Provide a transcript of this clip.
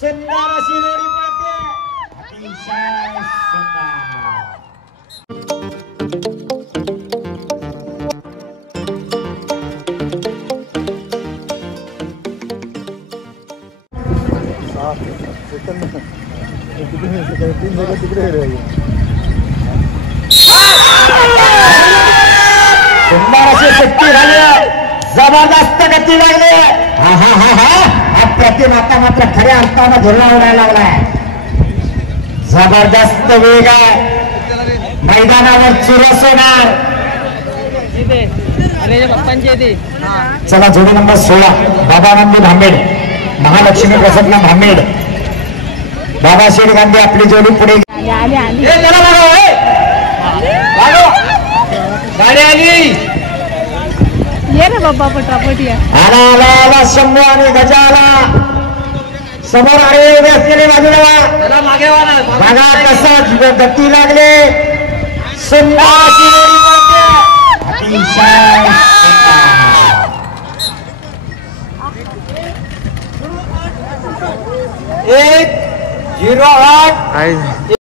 सुंदर अशी जोडी पळते, अतिशय सुंदर. सुंदर अशी सुट्टी झाली, जबरदस्त गती लागली. हा हा हा हा अप्रतिम. आता मात्र खऱ्या अर्थानं झुरळा उडायला लागलाय. जबरदस्त वेग आहे, मैदानावर चुरस होणार. चला जोडी नंबर 16 बाबानंद भांबेड, महालक्ष्मी प्रसन्न भांबेड, बाबा शेठ गांधी आपली जोडी पुढे. गाडी आली. ये रे बाबा पटापट या. आला आला आला शंभू आणि गजाला समोर आहे. उभे असलेले बाजूला बघा कसा गती लागले. सुंदर अशी जोडी पळते, अतिशय सुंदर. 1-0